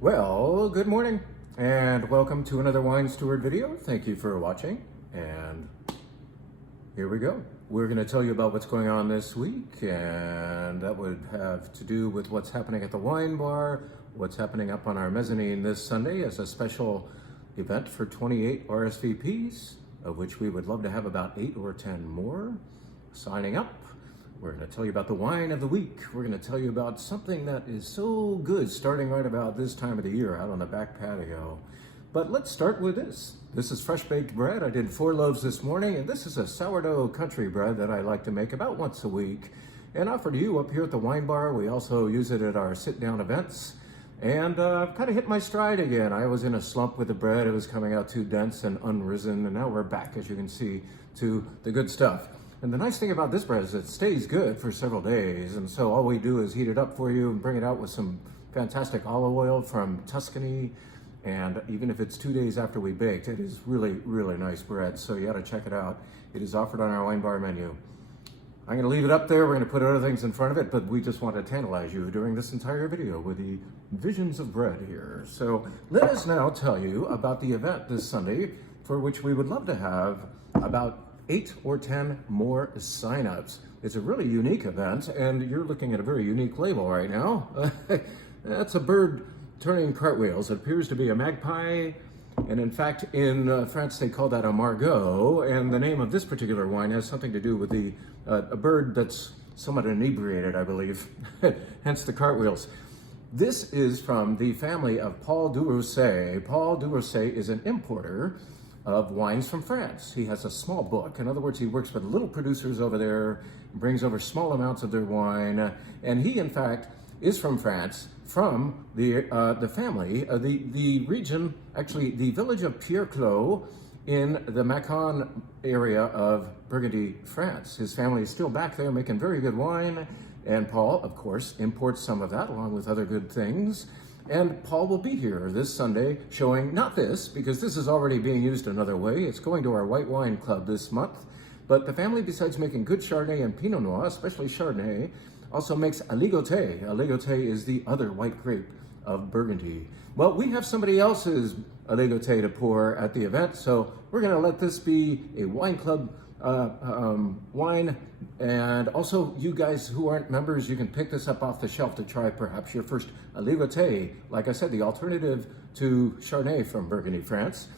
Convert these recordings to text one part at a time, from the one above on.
Well, good morning and welcome to another Wine Steward video. Thank you for watching, and here we go. We're going to tell you about what's going on this week, and that would have to do with what's happening at the wine bar, what's happening up on our mezzanine this Sunday as a special event for 28 RSVPs, of which we would love to have about 8 or 10 more signing up. We're going to tell you about the wine of the week. We're going to tell you about something that is so good starting right about this time of the year out on the back patio. But let's start with this. This is fresh baked bread. I did 4 loaves this morning, and this is a sourdough country bread that I like to make about once a week and offer to you up here at the wine bar. We also use it at our sit-down events. And I've kind of hit my stride again. I was in a slump with the bread. It was coming out too dense and unrisen, and now we're back, as you can see, to the good stuff. And the nice thing about this bread is it stays good for several days. And so all we do is heat it up for you and bring it out with some fantastic olive oil from Tuscany. And even if it's 2 days after we baked, it is really, really nice bread. So you ought to check it out. It is offered on our wine bar menu. I'm going to leave it up there. We're going to put other things in front of it, but we just want to tantalize you during this entire video with the visions of bread here. So let us now tell you about the event this Sunday, for which we would love to have about 8 or 10 more signups. It's a really unique event, and you're looking at a very unique label right now. That's a bird turning cartwheels. It appears to be a magpie, and in fact, in France, they call that a margot, and the name of this particular wine has something to do with a bird that's somewhat inebriated, I believe, hence the cartwheels. This is from the family of Paul Durousset. Paul Durousset is an importer of wines from France. He has a small book. In other words, he works with little producers over there, brings over small amounts of their wine, and he, in fact, is from France, from the family, the region, actually the village of Pierre-Clos in the Macon area of Burgundy, France. His family is still back there making very good wine, and Paul, of course, imports some of that along with other good things. And Paul will be here this Sunday showing, not this, because this is already being used another way. It's going to our white wine club this month. But the family, besides making good Chardonnay and Pinot Noir, especially Chardonnay, also makes Aligoté. Aligoté is the other white grape of Burgundy. Well, we have somebody else's Aligoté to pour at the event, so we're going to let this be a wine club wine. And also, you guys who aren't members, you can pick this up off the shelf to try perhaps your first Aligoté. Like I said, the alternative to Chardonnay from Burgundy, France.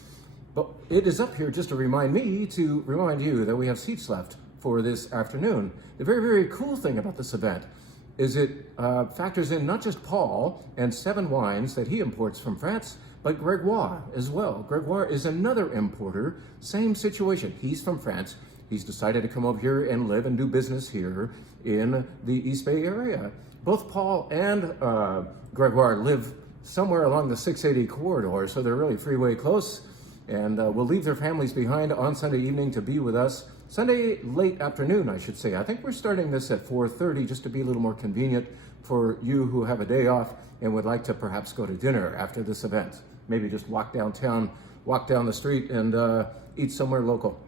But it is up here just to remind me to remind you that we have seats left for this afternoon. The very, very cool thing about this event is it factors in not just Paul and 7 wines that he imports from France, but Gregoire as well. Gregoire is another importer, same situation. He's from France. He's decided to come over here and live and do business here in the East Bay area. Both Paul and Gregoire live somewhere along the 680 corridor, so they're really freeway close, and will leave their families behind on Sunday evening to be with us. Sunday late afternoon, I should say. I think we're starting this at 4:30 just to be a little more convenient for you who have a day off and would like to perhaps go to dinner after this event. Maybe just walk downtown, walk down the street, and eat somewhere local.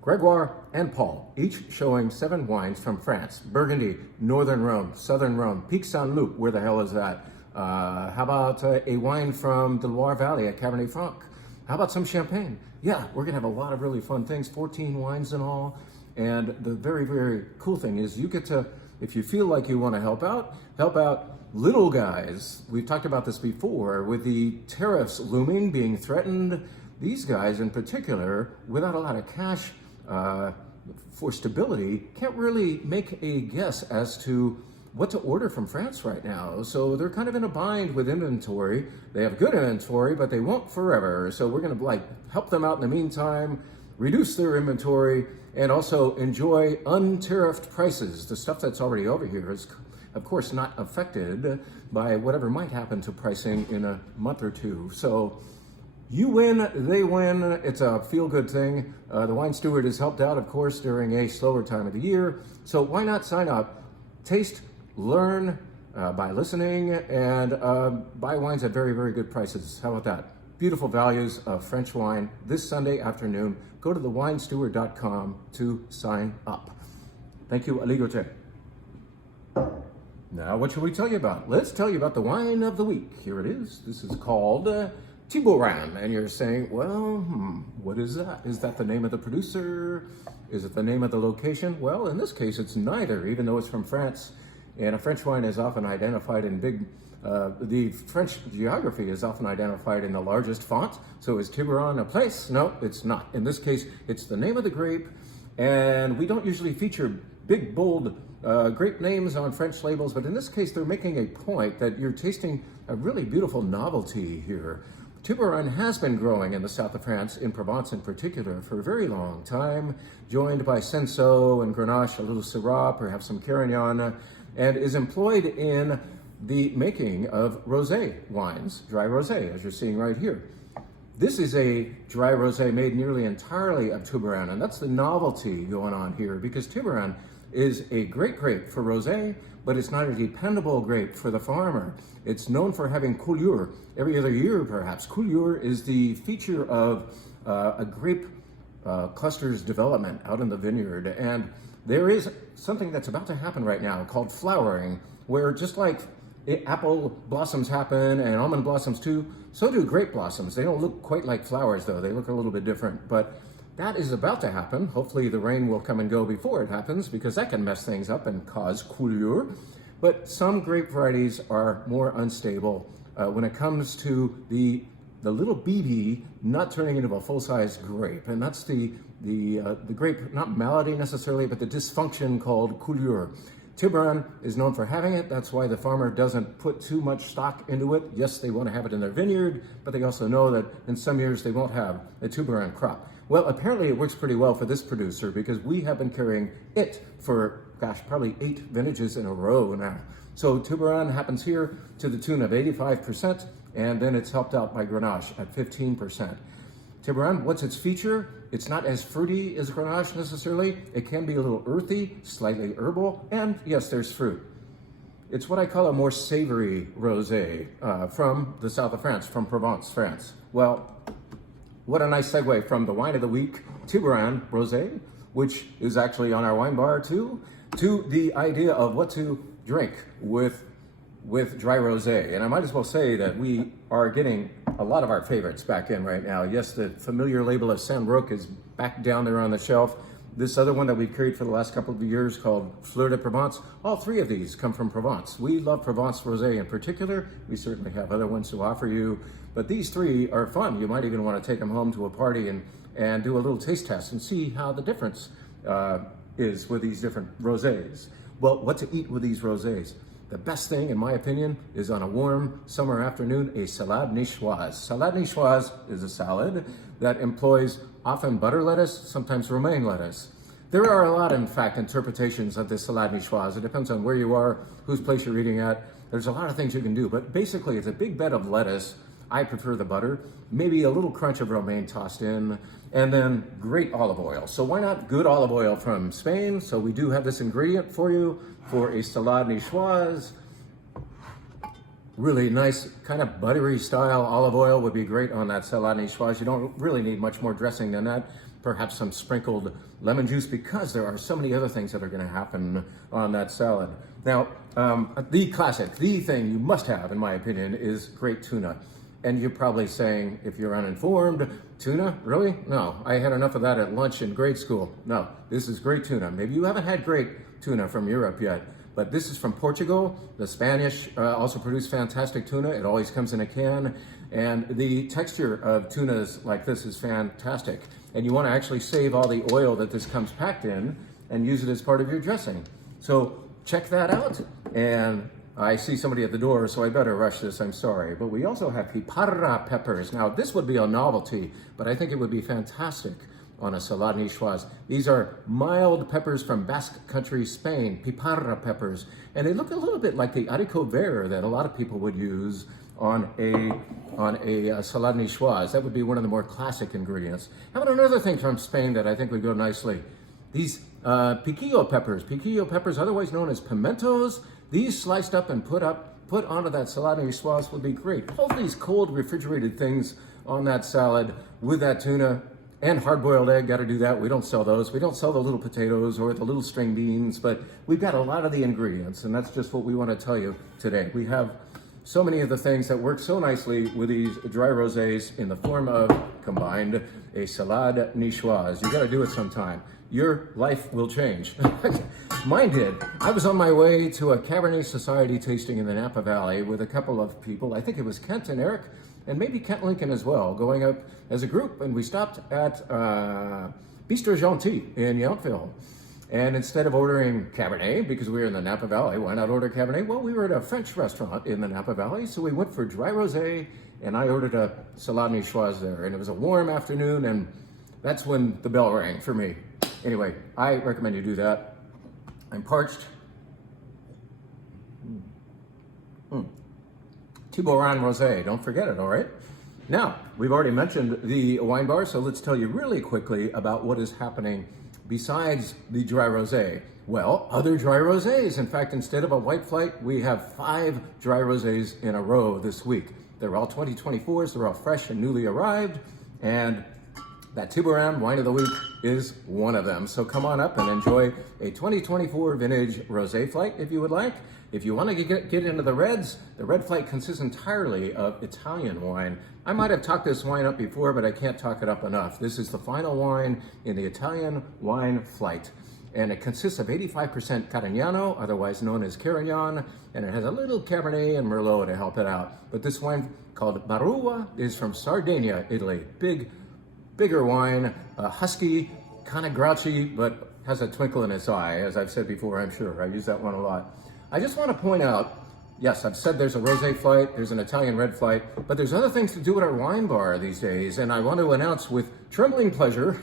Gregoire and Paul, each showing 7 wines from France: Burgundy, Northern Rhone, Southern Rhone, Pic Saint-Loup, where the hell is that? How about a wine from the Loire Valley, a Cabernet Franc? How about some champagne? Yeah, we're gonna have a lot of really fun things, 14 wines in all. And the very, very cool thing is you get to, if you feel like you wanna help out little guys. We've talked about this before with the tariffs looming, being threatened. These guys in particular, without a lot of cash for stability, can't really make a guess as to what to order from France right now. So they're kind of in a bind with inventory. They have good inventory, but they won't forever. So we're gonna help them out in the meantime, reduce their inventory, and also enjoy untariffed prices. The stuff that's already over here is, of course, not affected by whatever might happen to pricing in a month or two. So you win, they win. It's a feel-good thing. The Wine Steward is helped out, of course, during a slower time of the year. So why not sign up, taste, learn by listening, and buy wines at very, very good prices. How about that? Beautiful values of French wine this Sunday afternoon. Go to thewinesteward.com to sign up. Thank you, Aligoté. Now, what should we tell you about? Let's tell you about the wine of the week. Here it is. This is called Tiburon. And you're saying, well, what is that? Is that the name of the producer? Is it the name of the location? Well, in this case, it's neither, even though it's from France. And a French wine is often identified in the French geography is often identified in the largest font. So is Tiburon a place? No, it's not. In this case, it's the name of the grape. And we don't usually feature big, bold grape names on French labels, but in this case, they're making a point that you're tasting a really beautiful novelty here. Tiburon has been growing in the south of France, in Provence in particular, for a very long time, joined by Cinsault and Grenache, a little Syrah, perhaps some Carignan, and is employed in the making of rosé wines, dry rosé, as you're seeing right here. This is a dry rosé made nearly entirely of Tiburon, and that's the novelty going on here, because Tiburon is a great grape for rosé, but it's not a dependable grape for the farmer. It's known for having coulure every other year, perhaps. Coulure is the feature of a grape cluster's development out in the vineyard, and there is something that's about to happen right now called flowering, where just like apple blossoms happen and almond blossoms too, so do grape blossoms. They don't look quite like flowers though, they look a little bit different, but that is about to happen. Hopefully the rain will come and go before it happens, because that can mess things up and cause coulure. But some grape varieties are more unstable when it comes to the little BB not turning into a full-size grape, and that's the grape, not malady necessarily, but the dysfunction called coulure. Tiburon is known for having it. That's why the farmer doesn't put too much stock into it. Yes, they want to have it in their vineyard, but they also know that in some years they won't have a Tiburon crop. Well, apparently it works pretty well for this producer, because we have been carrying it for, gosh, probably 8 vintages in a row now. So Tiburon happens here to the tune of 85%, and then it's helped out by Grenache at 15%. Tiburon, what's its feature? It's not as fruity as Grenache necessarily. It can be a little earthy, slightly herbal, and yes, there's fruit. It's what I call a more savory rosé from the south of France, from Provence, France. Well, what a nice segue from the wine of the week, Tiburon Rosé, which is actually on our wine bar too, to the idea of what to drink with dry rosé. And I might as well say that we are getting a lot of our favorites back in right now. Yes, the familiar label of Saint-Roch is back down there on the shelf. This other one that we've carried for the last couple of years called Fleur de Provence, all 3 of these come from Provence. We love Provence Rosé in particular. We certainly have other ones to offer you, but these 3 are fun. You might even want to take them home to a party and do a little taste test and see how the difference is with these different rosés. Well, what to eat with these rosés? The best thing, in my opinion, is on a warm summer afternoon, a salade niçoise. Salade niçoise is a salad that employs often butter lettuce, sometimes romaine lettuce. There are a lot, in fact, interpretations of this salade niçoise. It depends on where you are, whose place you're eating at. There's a lot of things you can do, but basically it's a big bed of lettuce. I prefer the butter, maybe a little crunch of romaine tossed in, and then great olive oil. So why not good olive oil from Spain? So we do have this ingredient for you for a salade niçoise. Really nice, kind of buttery style olive oil would be great on that salade niçoise. You don't really need much more dressing than that. Perhaps some sprinkled lemon juice, because there are so many other things that are going to happen on that salad. Now, the classic, the thing you must have, in my opinion, is great tuna. And you're probably saying, if you're uninformed, tuna? Really? No, I had enough of that at lunch in grade school. No, this is great tuna. Maybe you haven't had great tuna from Europe yet, but this is from Portugal. The Spanish also produce fantastic tuna. It always comes in a can. And the texture of tunas like this is fantastic. And you want to actually save all the oil that this comes packed in and use it as part of your dressing. So check that out. And I see somebody at the door, so I better rush this, I'm sorry. But we also have piparra peppers. Now, this would be a novelty, but I think it would be fantastic on a salade niçoise. These are mild peppers from Basque Country, Spain, piparra peppers. And they look a little bit like the haricot vert that a lot of people would use on a salade niçoise. That would be one of the more classic ingredients. How about another thing from Spain that I think would go nicely? These piquillo peppers, otherwise known as pimentos. These sliced up and put onto that salade niçoise would be great. All these cold refrigerated things on that salad with that tuna, And hard-boiled egg, got to do that. We don't sell those. We don't sell the little potatoes or the little string beans, but we've got a lot of the ingredients, and that's just what we want to tell you today. We have so many of the things that work so nicely with these dry rosés in the form of combined a Salade Nicoise. You got to do it sometime. Your life will change. Mine did. I was on my way to a Cabernet Society tasting in the Napa Valley with a couple of people. I think it was Kent and Eric, and maybe Kent Lincoln as well, going up as a group, and we stopped at Bistro Gentil in Yountville. And instead of ordering Cabernet, because we were in the Napa Valley, why not order Cabernet? Well, we were at a French restaurant in the Napa Valley, so we went for dry rosé, and I ordered a Salade Nicoise there. And it was a warm afternoon, and that's when the bell rang for me. Anyway, I recommend you do that. I'm parched. Tiburon Rosé, don't forget it, all right? Now, we've already mentioned the wine bar, so let's tell you really quickly about what is happening besides the dry rosé. Well, other dry rosés. In fact, instead of a white flight, we have 5 dry rosés in a row this week. They're all 2024s, they're all fresh and newly arrived, and that Tiburon Wine of the Week is one of them. So come on up and enjoy a 2024 vintage rosé flight if you would like. If you want to get into the reds, the red flight consists entirely of Italian wine. I might have talked this wine up before, but I can't talk it up enough. This is the final wine in the Italian wine flight. And it consists of 85% Carignano, otherwise known as Carignan, and it has a little Cabernet and Merlot to help it out. But this wine called Marua is from Sardinia, Italy. Bigger wine, husky, kind of grouchy, but has a twinkle in its eye, as I've said before, I'm sure. I use that one a lot. I just want to point out, yes, I've said there's a rosé flight, there's an Italian red flight, but there's other things to do at our wine bar these days, and I want to announce with trembling pleasure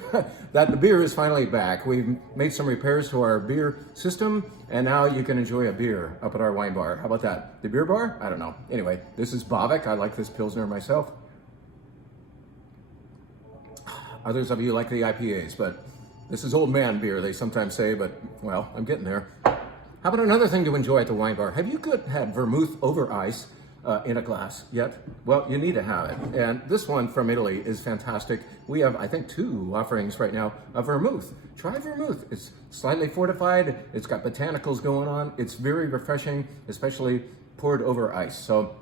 that the beer is finally back. We've made some repairs to our beer system, and now you can enjoy a beer up at our wine bar. How about that? The beer bar? I don't know. Anyway, this is Bavik. I like this Pilsner myself. Others of you like the IPAs, but this is old man beer, they sometimes say, but, well, I'm getting there. How about another thing to enjoy at the wine bar? Have you had vermouth over ice in a glass yet? Well, you need to have it. And this one from Italy is fantastic. We have, I think, 2 offerings right now of vermouth. Try vermouth. It's slightly fortified. It's got botanicals going on. It's very refreshing, especially poured over ice. So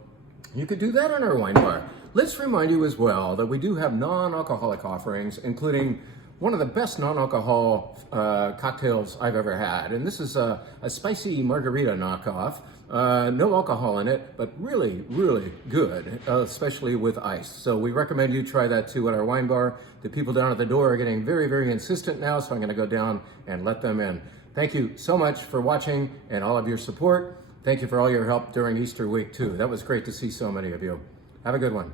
you could do that on our wine bar. Let's remind you as well that we do have non-alcoholic offerings, including one of the best non-alcohol cocktails I've ever had. And this is a spicy margarita knockoff. No alcohol in it, but really, really good, especially with ice. So we recommend you try that too at our wine bar. The people down at the door are getting very, very insistent now, so I'm gonna go down and let them in. Thank you so much for watching and all of your support. Thank you for all your help during Easter week too. That was great to see so many of you. Have a good one.